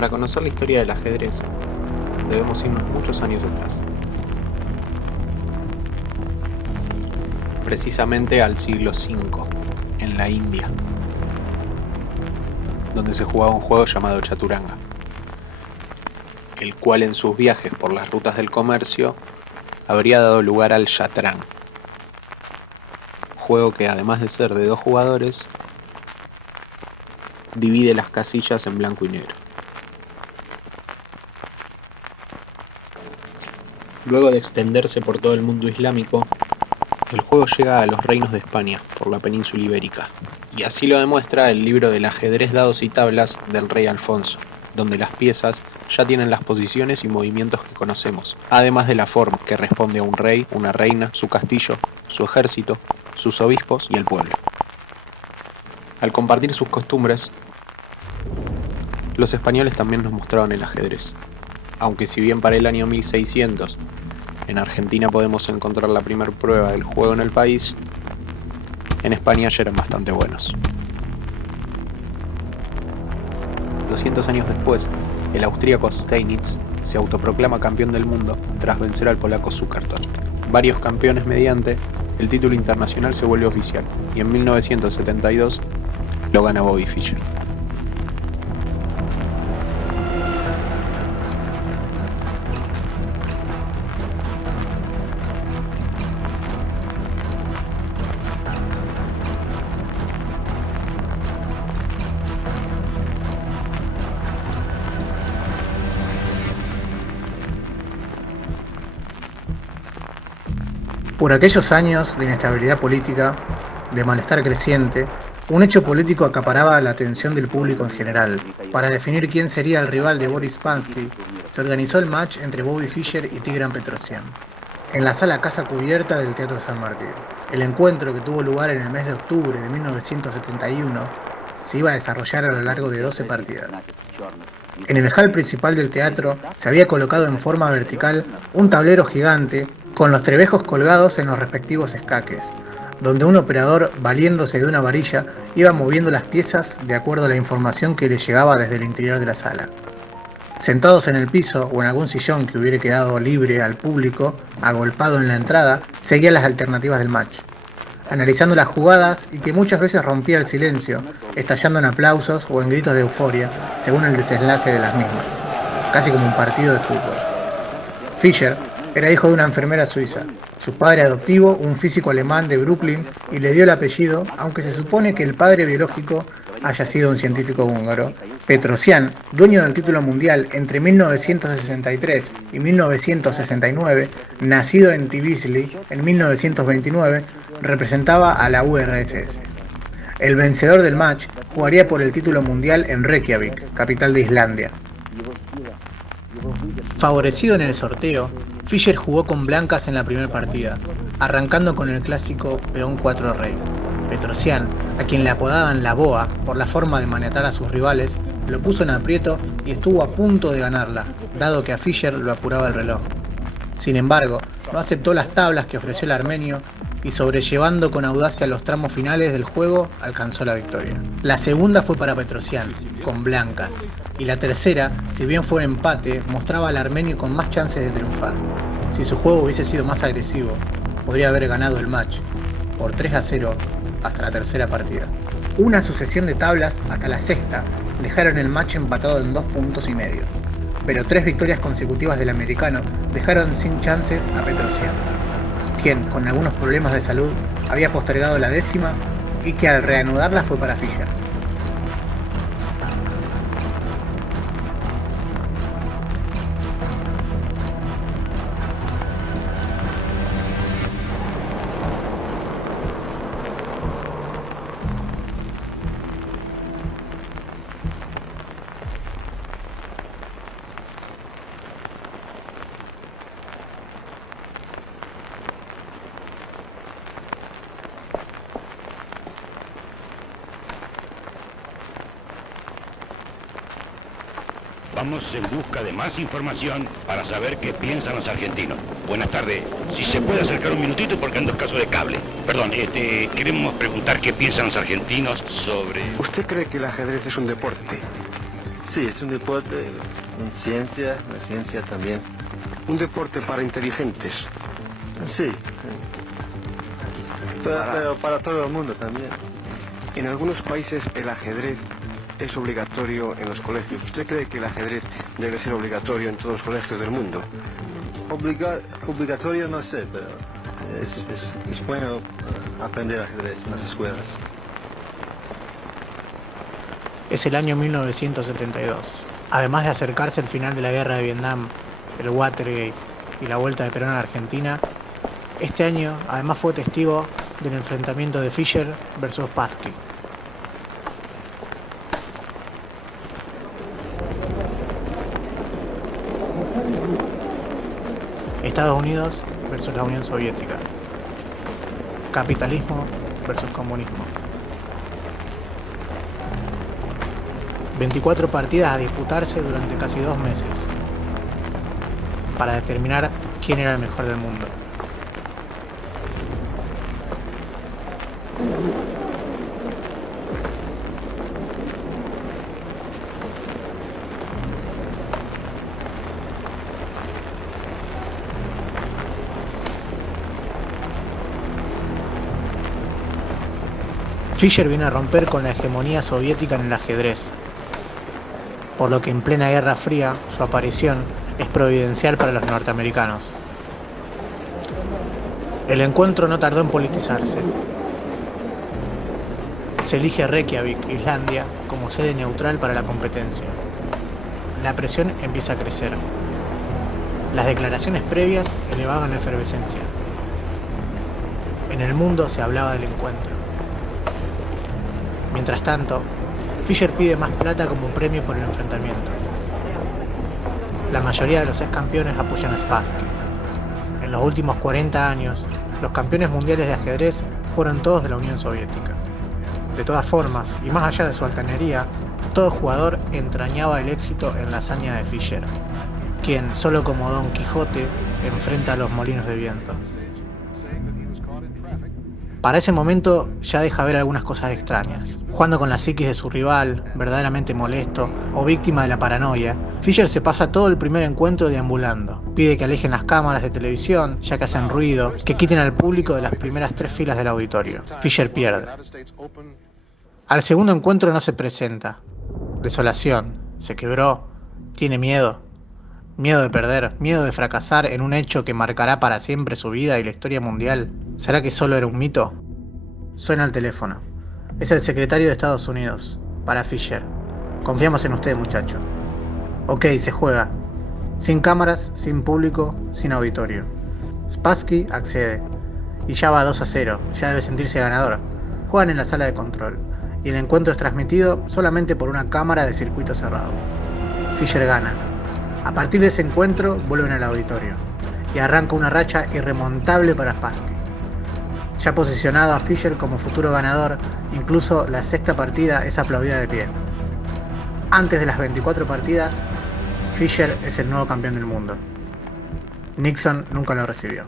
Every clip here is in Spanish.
Para conocer la historia del ajedrez, debemos irnos muchos años atrás. Precisamente al siglo V, en la India, donde se jugaba un juego llamado Chaturanga, el cual en sus viajes por las rutas del comercio habría dado lugar al Shatrang, juego que además de ser de 2 jugadores, divide las casillas en blanco y negro. Luego de extenderse por todo el mundo islámico, el juego llega a los reinos de España, por la península ibérica, y así lo demuestra el libro del ajedrez, dados y tablas del rey Alfonso, donde las piezas ya tienen las posiciones y movimientos que conocemos, además de la forma que responde a un rey, una reina, su castillo, su ejército, sus obispos y el pueblo. Al compartir sus costumbres, los españoles también nos mostraron el ajedrez, aunque si bien para el año 1600 en Argentina podemos encontrar la primera prueba del juego en el país, en España ya eran bastante buenos. 200 años después, el austríaco Steinitz se autoproclama campeón del mundo tras vencer al polaco Zukertort. Varios campeones mediante, el título internacional se vuelve oficial, y en 1972 lo gana Bobby Fischer. Por aquellos años de inestabilidad política, de malestar creciente, un hecho político acaparaba la atención del público en general. Para definir quién sería el rival de Boris Spassky, se organizó el match entre Bobby Fischer y Tigran Petrosyan, en la sala Casa Cubierta del Teatro San Martín. El encuentro, que tuvo lugar en el mes de octubre de 1971, se iba a desarrollar a lo largo de 12 partidas. En el hall principal del teatro se había colocado en forma vertical un tablero gigante con los trebejos colgados en los respectivos escaques, donde un operador, valiéndose de una varilla, iba moviendo las piezas de acuerdo a la información que le llegaba desde el interior de la sala. Sentados en el piso o en algún sillón que hubiera quedado libre al público, agolpado en la entrada, seguían las alternativas del match, analizando las jugadas y que muchas veces rompía el silencio, estallando en aplausos o en gritos de euforia, según el desenlace de las mismas, casi como un partido de fútbol. Fischer era hijo de una enfermera suiza, su padre adoptivo un físico alemán de Brooklyn, y le dio el apellido, aunque se supone que el padre biológico haya sido un científico húngaro. Petrosyan, dueño del título mundial entre 1963 y 1969, nacido en Tbilisi en 1929, representaba a la URSS. El vencedor del match jugaría por el título mundial en Reykjavik, capital de Islandia. Favorecido en el sorteo, Fischer jugó con blancas en la primera partida, arrancando con el clásico peón 4 rey. Petrosyan, a quien le apodaban la boa por la forma de maniatar a sus rivales, lo puso en aprieto y estuvo a punto de ganarla, dado que a Fischer lo apuraba el reloj. Sin embargo, no aceptó las tablas que ofreció el armenio y, sobrellevando con audacia los tramos finales del juego, alcanzó la victoria. La segunda fue para Petrosyan, con blancas, y la tercera, si bien fue empate, mostraba al armenio con más chances de triunfar. Si su juego hubiese sido más agresivo, podría haber ganado el match por 3-0 hasta la tercera partida. Una sucesión de tablas hasta la sexta dejaron el match empatado en 2,5 puntos, pero 3 victorias consecutivas del americano dejaron sin chances a Petrosyan, quien, con algunos problemas de salud, había postergado la décima y que al reanudarla fue para Fischer. Vamos en busca de más información para saber qué piensan los argentinos. Buenas tardes. Si se puede acercar un minutito porque ando escaso de cable. Perdón, queremos preguntar qué piensan los argentinos sobre... ¿Usted cree que el ajedrez es un deporte? Sí, es un deporte con ciencia, la ciencia también. Un deporte para inteligentes. Sí, pero para todo el mundo también. En algunos países el ajedrez es obligatorio en los colegios. ¿Usted cree que el ajedrez debe ser obligatorio en todos los colegios del mundo? Obligatorio no sé, pero es bueno aprender ajedrez en las escuelas. Es el año 1972. Además de acercarse el final de la guerra de Vietnam, el Watergate y la vuelta de Perón a la Argentina, este año además fue testigo del enfrentamiento de Fischer versus Spassky. Estados Unidos versus la Unión Soviética. Capitalismo versus comunismo. 24 partidas a disputarse durante casi 2 meses para determinar quién era el mejor del mundo. Fischer viene a romper con la hegemonía soviética en el ajedrez, por lo que en plena Guerra Fría su aparición es providencial para los norteamericanos. El encuentro no tardó en politizarse. Se elige Reykjavik, Islandia, como sede neutral para la competencia. La presión empieza a crecer. Las declaraciones previas elevaban la efervescencia. En el mundo se hablaba del encuentro. Mientras tanto, Fischer pide más plata como premio por el enfrentamiento. La mayoría de los ex campeones apoyan a Spassky. En los últimos 40 años, los campeones mundiales de ajedrez fueron todos de la Unión Soviética. De todas formas, y más allá de su altanería, todo jugador entrañaba el éxito en la hazaña de Fischer, quien, solo como Don Quijote, enfrenta a los molinos de viento. Para ese momento ya deja ver algunas cosas extrañas. Jugando con la psiquis de su rival, verdaderamente molesto o víctima de la paranoia, Fischer se pasa todo el primer encuentro deambulando. Pide que alejen las cámaras de televisión, ya que hacen ruido, que quiten al público de las primeras 3 filas del auditorio. Fischer pierde. Al segundo encuentro no se presenta. Desolación, se quebró, tiene miedo. Miedo de perder, miedo de fracasar en un hecho que marcará para siempre su vida y la historia mundial. ¿Será que solo era un mito? Suena el teléfono. Es el secretario de Estados Unidos, para Fischer. Confiamos en usted, muchacho. Ok, se juega. Sin cámaras, sin público, sin auditorio. Spassky accede. Y ya va 2-0, ya debe sentirse ganador. Juegan en la sala de control. Y el encuentro es transmitido solamente por una cámara de circuito cerrado. Fischer gana. A partir de ese encuentro vuelven al auditorio y arranca una racha irremontable para Spassky. Ya posicionado a Fischer como futuro ganador, incluso la 6ª partida es aplaudida de pie. Antes de las 24 partidas, Fischer es el nuevo campeón del mundo. Nixon nunca lo recibió.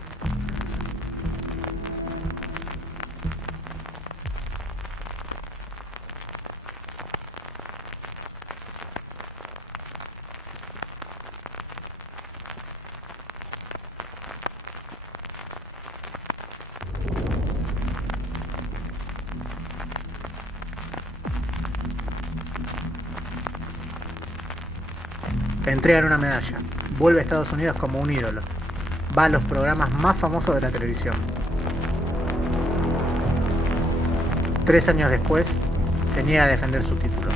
Le entregan una medalla. Vuelve a Estados Unidos como un ídolo. Va a los programas más famosos de la televisión. 3 años después, se niega a defender su título.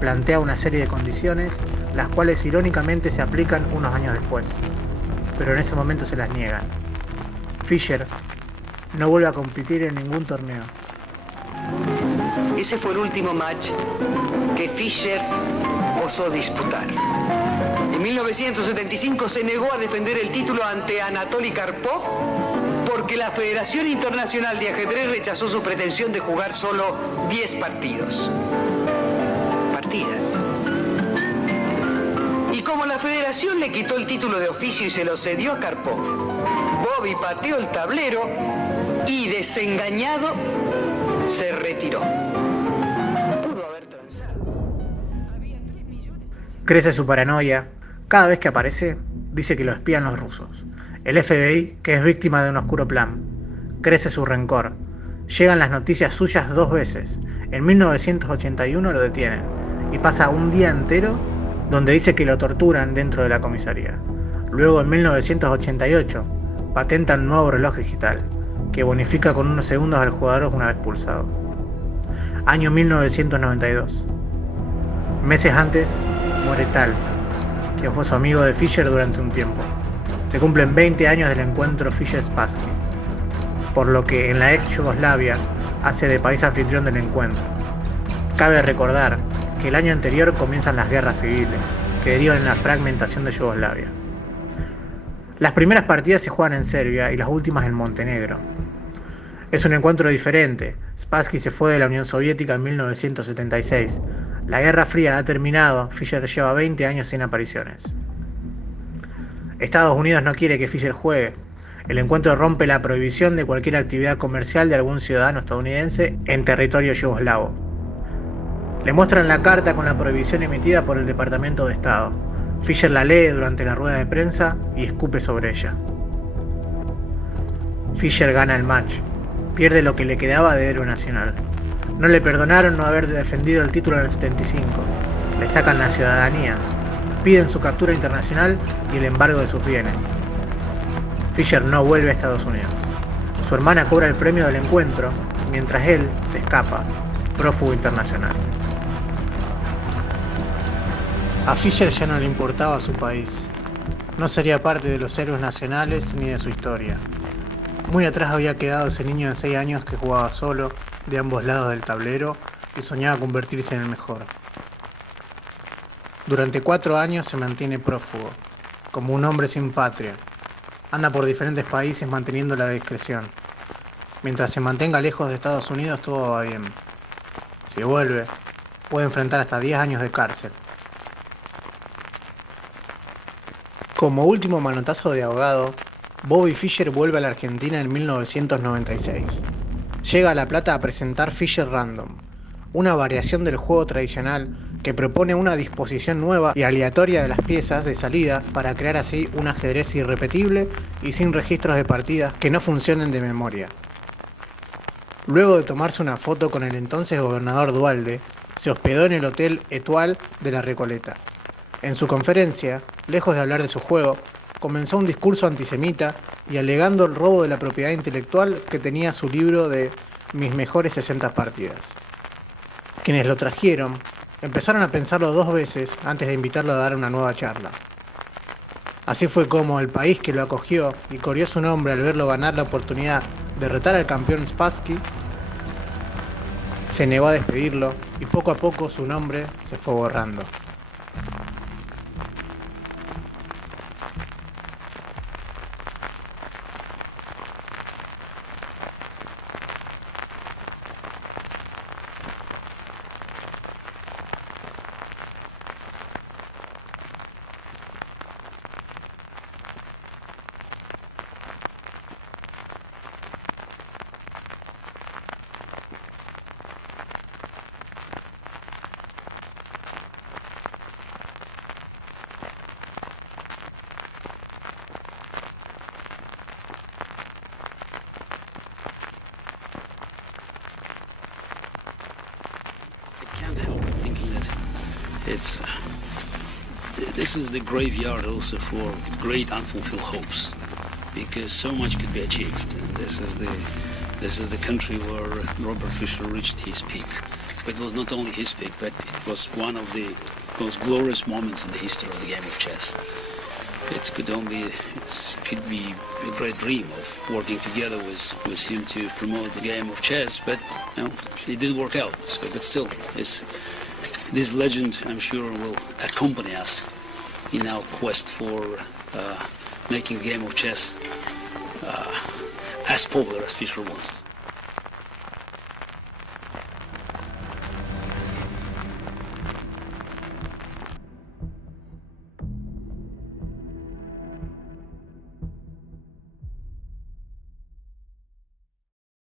Plantea una serie de condiciones, las cuales irónicamente se aplican unos años después. Pero en ese momento se las niegan. Fischer no vuelve a competir en ningún torneo. Ese fue el último match que Fischer osó disputar. En 1975 se negó a defender el título ante Anatoly Karpov porque la Federación Internacional de Ajedrez rechazó su pretensión de jugar solo 10 partidas. Y como la Federación le quitó el título de oficio y se lo cedió a Karpov, Bobby pateó el tablero y, desengañado, se retiró. Pudo haber transado. Había 3 millones Crece su paranoia. Cada vez que aparece, dice que lo espían los rusos. El FBI, que es víctima de un oscuro plan. Crece su rencor. Llegan las noticias suyas 2 veces. En 1981 lo detienen y pasa un día entero donde dice que lo torturan dentro de la comisaría. Luego, en 1988, patenta un nuevo reloj digital que bonifica con unos segundos al jugador una vez pulsado. Año 1992. Meses antes, muere Tal, quien fue su amigo de Fischer durante un tiempo. Se cumplen 20 años del encuentro Fischer-Spassky, por lo que en la ex Yugoslavia hace de país anfitrión del encuentro. Cabe recordar que el año anterior comienzan las guerras civiles, que derivan en la fragmentación de Yugoslavia. Las primeras partidas se juegan en Serbia y las últimas en Montenegro. Es un encuentro diferente. Spassky se fue de la Unión Soviética en 1976. La Guerra Fría ha terminado, Fischer lleva 20 años sin apariciones. Estados Unidos no quiere que Fischer juegue. El encuentro rompe la prohibición de cualquier actividad comercial de algún ciudadano estadounidense en territorio yugoslavo. Le muestran la carta con la prohibición emitida por el Departamento de Estado. Fischer la lee durante la rueda de prensa y escupe sobre ella. Fischer gana el match. Pierde lo que le quedaba de héroe nacional. No le perdonaron no haber defendido el título en el 75. Le sacan la ciudadanía. Piden su captura internacional y el embargo de sus bienes. Fischer no vuelve a Estados Unidos. Su hermana cobra el premio del encuentro, mientras él se escapa, prófugo internacional. A Fischer ya no le importaba su país. No sería parte de los héroes nacionales ni de su historia. Muy atrás había quedado ese niño de 6 años que jugaba solo, de ambos lados del tablero, y soñaba convertirse en el mejor. Durante 4 años se mantiene prófugo, como un hombre sin patria. Anda por diferentes países manteniendo la discreción. Mientras se mantenga lejos de Estados Unidos, todo va bien. Si vuelve, puede enfrentar hasta 10 años de cárcel. Como último manotazo de ahogado, Bobby Fischer vuelve a la Argentina en 1996. Llega a La Plata a presentar Fischer Random, una variación del juego tradicional que propone una disposición nueva y aleatoria de las piezas de salida para crear así un ajedrez irrepetible y sin registros de partidas que no funcionen de memoria. Luego de tomarse una foto con el entonces gobernador Duhalde, se hospedó en el Hotel Etoile de La Recoleta. En su conferencia, lejos de hablar de su juego, comenzó un discurso antisemita y alegando el robo de la propiedad intelectual que tenía su libro de Mis mejores 60 partidas. Quienes lo trajeron empezaron a pensarlo 2 veces antes de invitarlo a dar una nueva charla. Así fue como el país que lo acogió y corrió su nombre al verlo ganar la oportunidad de retar al campeón Spassky, se negó a despedirlo y poco a poco su nombre se fue borrando. This is the graveyard also for great unfulfilled hopes, because so much could be achieved, and this is the country where Robert Fischer reached his peak. But it was not only his peak, but it was one of the most glorious moments in the history of the game of chess. It could be a great dream of working together with him to promote the game of chess, but it didn't work out. But still, this legend, I'm sure, will accompany us in our quest for making the game of chess as popular as Fischer wants.